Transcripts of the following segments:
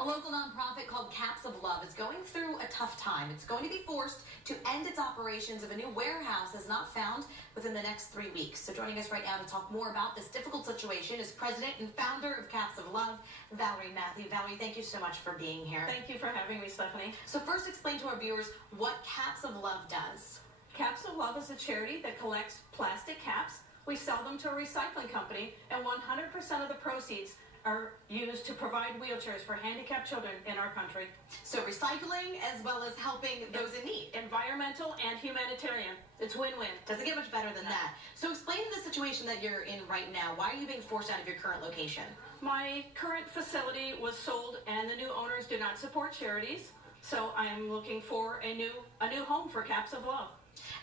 A local nonprofit called Caps of Love is going through a tough time. It's going to be forced to end its operations if a new warehouse is not found within the next 3 weeks. So joining us right now to talk more about this difficult situation is president and founder of Caps of Love, Valerie Matthew. Valerie, thank you so much for being here. Thank you for having me, Stephanie. So first, explain to our viewers what Caps of Love does. Caps of Love is a charity that collects plastic caps. We sell them to a recycling company, and 100% of the proceeds are used to provide wheelchairs for handicapped children in our country. So recycling as well as helping those in need. Environmental and humanitarian. It's win-win. Doesn't get much better than that. So explain the situation that you're in right now. Why are you being forced out of your current location? My current facility was sold, and the new owners do not support charities. So I'm looking for a new home for Caps of Love.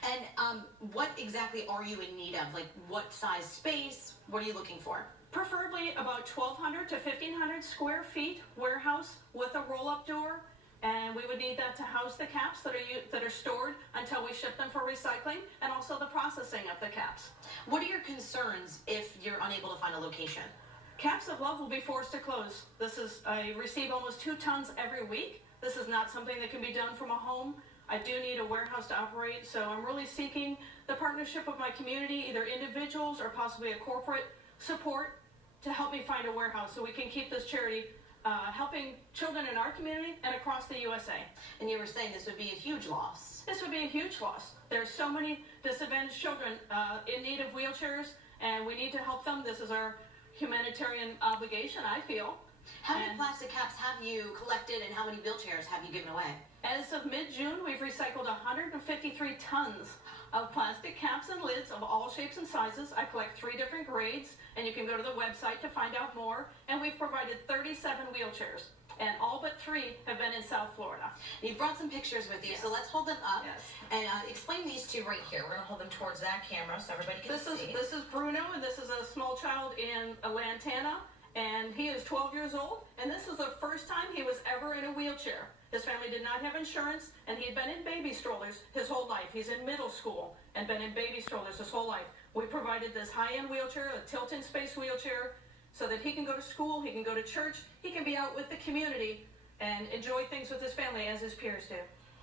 And what exactly are you in need of? Like what size space? What are you looking for? Preferably about 1,200 to 1,500 square feet warehouse with a roll-up door, and we would need that to house the caps that are stored until we ship them for recycling, and also the processing of the caps. What are your concerns if you're unable to find a location? Caps of Love will be forced to close. I receive almost 2 tons every week. This is not something that can be done from a home. I do need a warehouse to operate, so I'm really seeking the partnership of my community, either individuals or possibly a corporate support, to help me find a warehouse so we can keep this charity helping children in our community and across the USA. And you were saying this would be a huge loss. This would be a huge loss. There's so many disadvantaged children in need of wheelchairs, and we need to help them. This is our humanitarian obligation, I feel. How many plastic caps have you collected, and how many wheelchairs have you given away? As of mid-June, we've recycled 153 tons of plastic caps and lids of all shapes and sizes. I collect 3 different grades, and you can go to the website to find out more. And we've provided 37 wheelchairs, and all but 3 have been in South Florida. You've brought some pictures with you, yes. So let's hold them up. Yes. And explain these 2 right here. We're going to hold them towards that camera so everybody can see. This is Bruno, and this is a small child in Lantana, and he is 12 years old, and this is the first time he was ever in a wheelchair. His family did not have insurance, and he had been in baby strollers his whole life. He's in middle school and been in baby strollers his whole life. We provided this high-end wheelchair, a tilt-in-space wheelchair, so that he can go to school, he can go to church, he can be out with the community and enjoy things with his family as his peers do.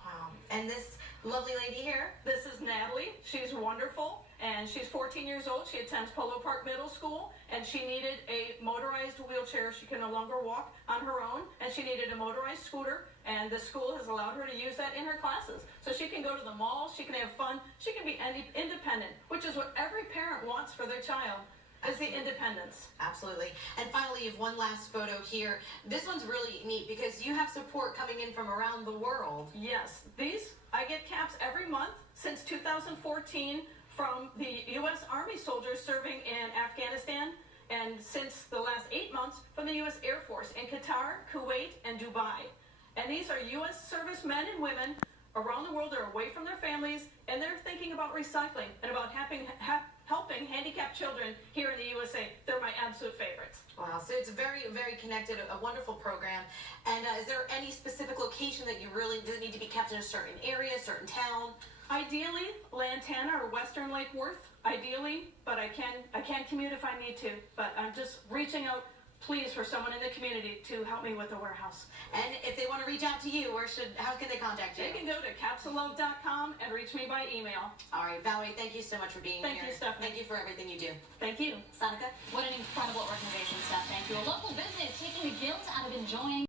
Wow. And this lovely lady here? This is Natalie. She's wonderful, and she's 14 years old. She attends Polo Park Middle School, and she needed a motorized wheelchair. She can no longer walk on her own, and she needed a motorized scooter, and the school has allowed her to use that in her classes. So she can go to the mall, she can have fun, she can be independent, which is what every parent wants for their child. Is the independence. Absolutely. And finally, you have one last photo here. This one's really neat because you have support coming in from around the world. Yes. I get caps every month since 2014 from the U.S. Army soldiers serving in Afghanistan, and since the last 8 months from the U.S. Air Force in Qatar, Kuwait, and Dubai. And these are U.S. servicemen and women around the world that are away from their families, and they're thinking about recycling and about helping handicapped children here in the USA. They're my absolute favorites. Wow, so it's very, very connected, a wonderful program. And is there any specific location that you really, does it need to be kept in a certain area, certain town? Ideally, Lantana or Western Lake Worth, ideally, but I can commute if I need to. But I'm just reaching out, please, for someone in the community to help me with the warehouse. And if they want to reach out to you, how can they contact you? They can go to capsoflove.com and reach me by email. All right, Valerie, thank you so much for being here. Thank you, Stephanie. Thank you for everything you do. Thank you. Sanika? What an incredible organization, Steph. Thank you. A local business taking the guilt out of enjoying